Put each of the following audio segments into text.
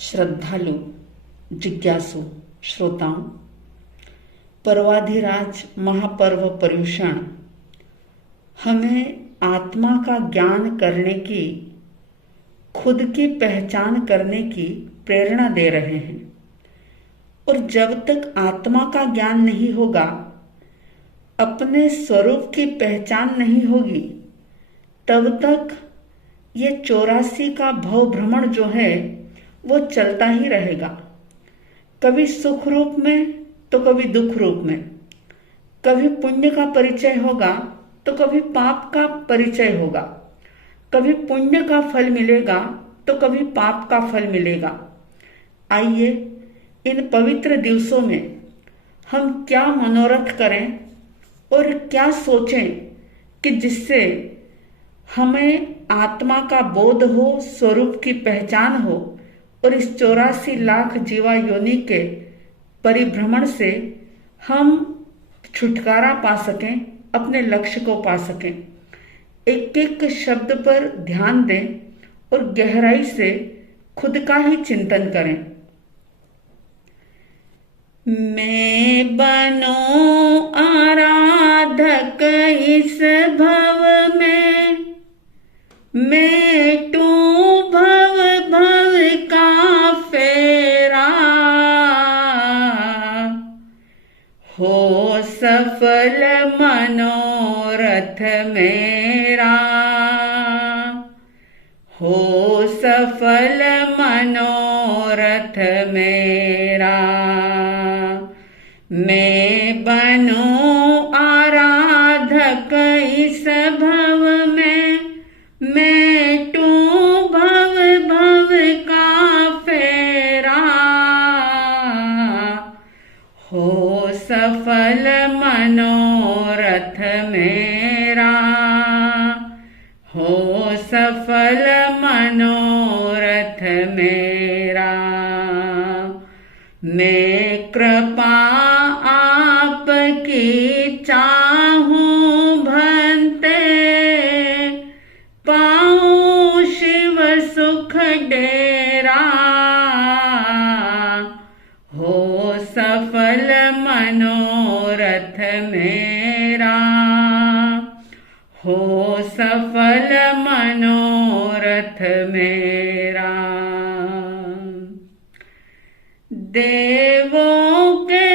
श्रद्धालु, जिज्ञासु श्रोताओं, पर्वाधिराज महापर्व पर्युषण हमें आत्मा का ज्ञान करने की, खुद की पहचान करने की प्रेरणा दे रहे हैं। और जब तक आत्मा का ज्ञान नहीं होगा, अपने स्वरूप की पहचान नहीं होगी, तब तक ये 84 का भव भ्रमण जो है वो चलता ही रहेगा। कभी सुख रूप में तो कभी दुख रूप में, कभी पुण्य का परिचय होगा तो कभी पाप का परिचय होगा, कभी पुण्य का फल मिलेगा तो कभी पाप का फल मिलेगा। आइए इन पवित्र दिवसों में हम क्या मनोरथ करें और क्या सोचें कि जिससे हमें आत्मा का बोध हो, स्वरूप की पहचान हो और इस 84 लाख जीवा योनि के परिभ्रमण से हम छुटकारा पा सकें, अपने लक्ष्य को पा सकें। एक एक शब्द पर ध्यान दें और गहराई से खुद का ही चिंतन करें। मैं बनूं आराधक इस भव में, मेटूं भव भव का फेरा, हो सफल मनोरथ मेरा, हो सफल मनोरथ मेरा। मैं बनूं आराधक इस भव में, मेटूं भव भव का फेरा, हो सफल मनोरथ मेरा, हो सफल मनोरथ मेरा। मैं कृपा आपकी चाहूं भंते, पाऊं शिव सुख डेरा, हो सफल मनोरथ मेरा, हो सफल मनोरथ मेरा। देवों के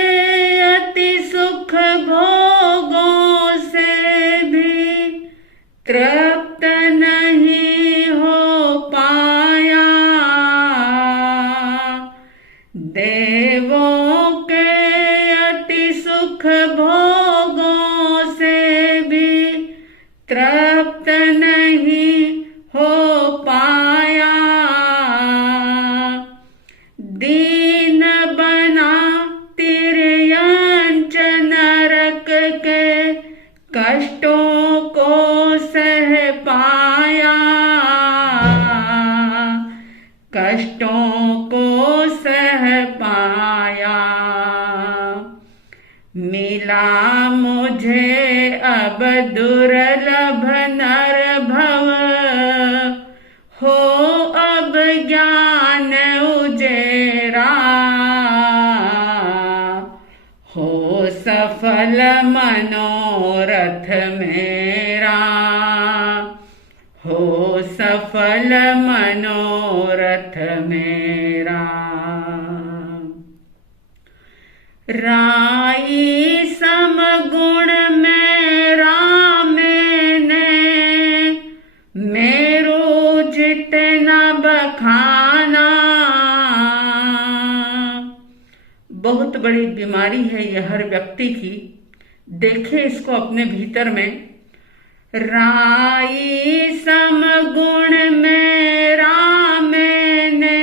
अति सुख भोगों से भी तृप्त नहीं हो पाया, देवों के अति सुख भोगों से भी तृप्त नहीं हो पाया। दीन बना तिर्यंच नरक के कष्टों को सह पाया, कष्टों को सह पाया। मिला मुझे अब दुर्लभ नर भव, हो अब ज्ञान उजेरा, हो सफल मनोरथ मेरा, हो सफल मनोरथ मेरा। राई समगुण मेरा मैंने, मेरो जितना बखाना। बहुत बड़ी बीमारी है यह हर व्यक्ति की, देखे इसको अपने भीतर में। राई समगुण मेरा मैंने,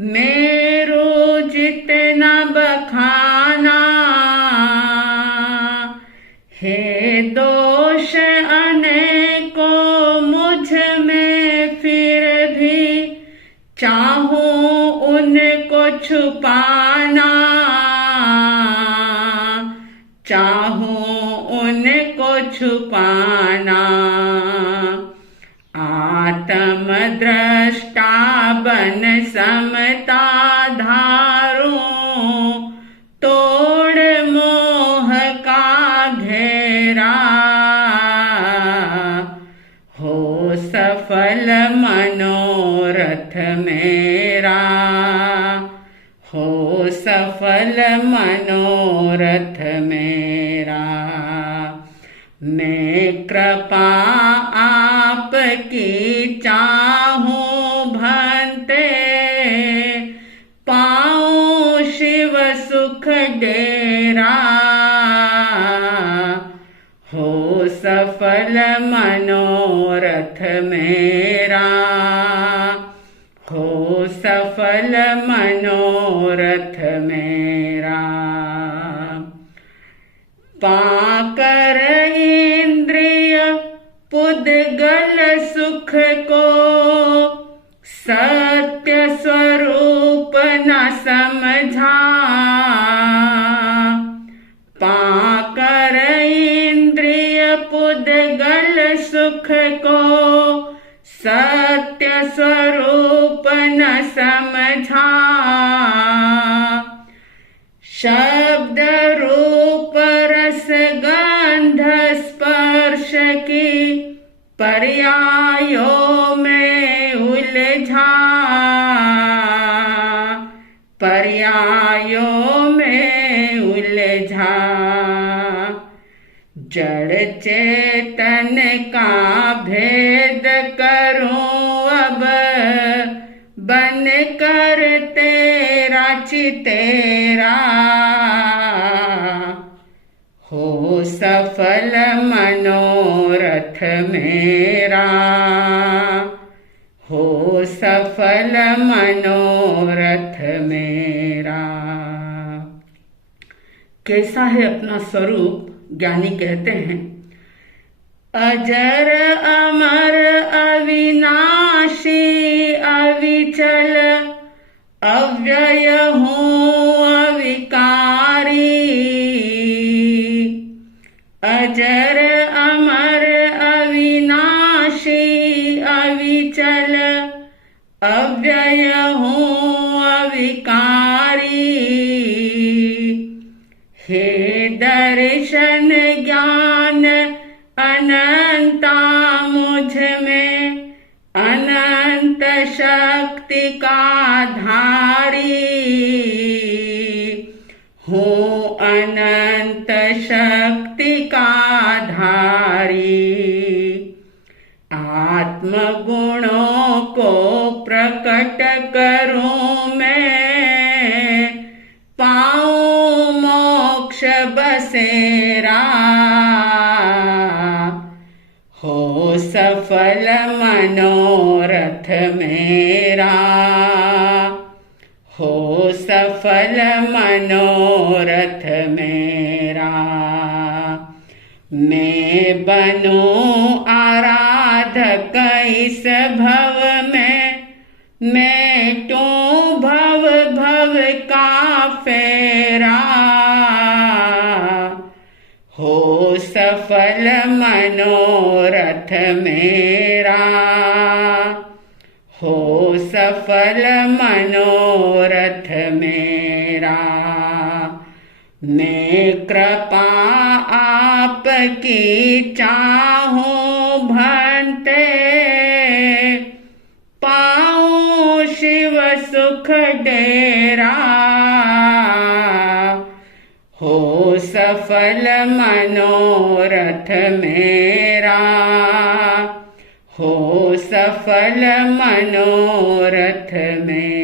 मेरो जितना बखाना। हे दोष अनेकों मुझ में फिर भी, चाहूं उनको छुपाना, चाहूं उनको छुपाना। आत्म दृष्टा बन समझ मेरा, हो सफल मनोरथ मेरा। मैं कृपा आपकी चाहूं भंते, पाऊं शिव सुख डेरा, हो सफल मनोरथ मेरा, हो सफल मनोरथ मेरा। पाकर इंद्रिय पुद्गल सुख को, सत्य स्वरूप न समझा। पाकर इंद्रिय पुद्गल सुख को, सत्य स्वरूप न समझा। शब्द रूप रस गंध स्पर्श की पर्यायों में उलझा, पर्यायों में उलझा। जड़ चेतन का भेद करूं अब, बन कर तेरा चितेरा, हो सफल मनोरथ मेरा, हो सफल मनोरथ मेरा। कैसा है अपना स्वरूप? ज्ञानी कहते हैं, अजर अमर अविनाशी अविचल, अव्यय हूँ अविकारी। अजर अमर अविनाशी अविचल, अव्यय हूँ अविकारी। हे दर्शन ज्ञान अनंता मुझ में, अनंत शक्ति का धारी। हूँ अनंत शक्ति का धारी। आत्म गुणों को प्रकट करूं मैं, पाऊं मोक्ष बसेरा, हो सफल मनोरथ मेरा, हो सफल मनोरथ मेरा। मैं बनूं आराधक इस भव में, मेटूं भव भव का फेरा, हो सफल मनोरथ मेरा, हो सफल मनोरथ मेरा। मैं कृपा आपकी चाहूं भंते, पाऊं शिव सुख डेरा, हो सफल मनोरथ मेरा, हो सफल मनोरथ मेरा।